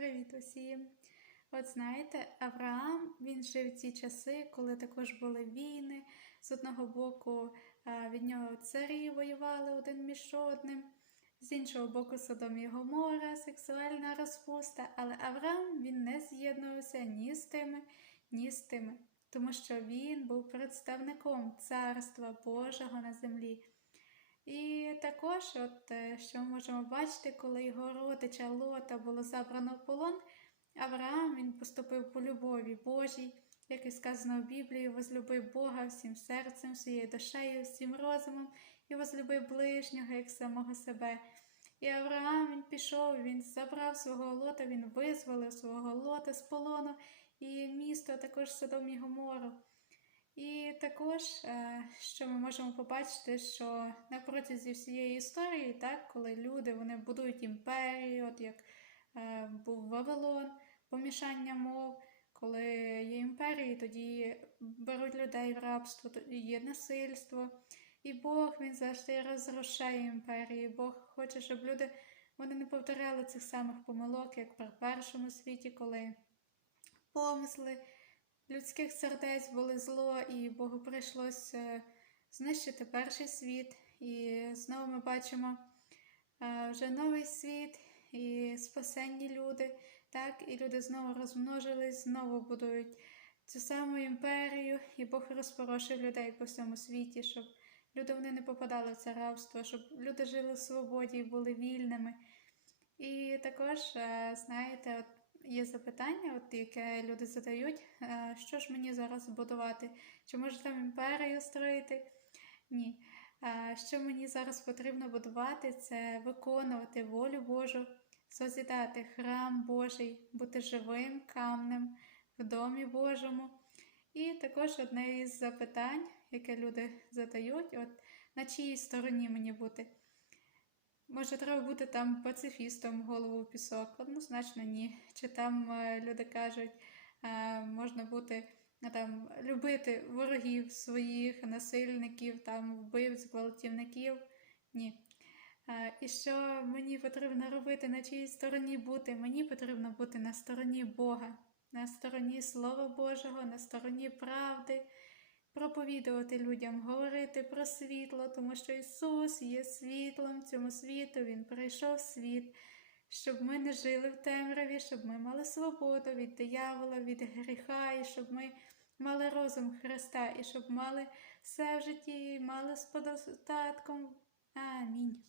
Привіт усім! От знаєте, Авраам він жив ці часи, коли також були війни. З одного боку від нього царі воювали один між одним, з іншого боку, Содом і Гомора, сексуальна розпуста. Але Авраам він не з'єднувався ні з тими, ні з тими, тому що він був представником царства Божого на землі. І також, от, е, що ми можемо бачити, коли його родича Лота було забрано в полон, Авраам він поступив по любові Божій, як і сказано в Біблії, возлюбив Бога всім серцем, всією душею, всім розумом і возлюбив ближнього як самого себе. І Авраам він пішов, він забрав свого лота, він визволив свого лота з полону і місто також Содом і Гомору. І також, е, що ми можемо побачити, що на протязі всієї історії, так, коли люди вони будують імперію, от як е, був Вавилон, помішання мов, коли є імперії, тоді беруть людей в рабство, тоді є насильство. І Бог він завжди розрушає імперії. Бог хоче, щоб люди вони не повторяли цих самих помилок, як при першому світі, коли помисли людських сердець були зло, і Богу прийшлося знищити перший світ. І знову ми бачимо е, вже новий світ і спасенні люди. Так, І люди знову розмножились, знову будують цю саму імперію, і Бог розпорошив людей по всьому світі, щоб люди вони не попадали в це рабство, щоб люди жили в свободі і були вільними. І також, е, знаєте, от є запитання, от яке люди задають, е, що ж мені зараз будувати? Чи може там імперію строїти? Ні. Е, Що мені зараз потрібно будувати, це виконувати волю Божу, созідати храм Божий, бути живим камнем в домі Божому. І також одне із запитань, яке люди задають, от на чиїй стороні мені бути. Може, треба бути там пацифістом голову в пісок? Однозначно, ні. Чи там е, люди кажуть, е, можна бути е, там, любити ворогів своїх, насильників, там, вбивць, гвалтівників? Ні. І що мені потрібно робити, на чиїй стороні бути? Мені потрібно бути на стороні Бога, на стороні Слова Божого, на стороні правди проповідувати людям, говорити про світло, тому що Ісус є світлом цьому світу, Він прийшов в світ, щоб ми не жили в темряві, щоб ми мали свободу від диявола, від гріха, і щоб ми мали розум Христа, і щоб мали все в житті, мали з подостатком. Амінь.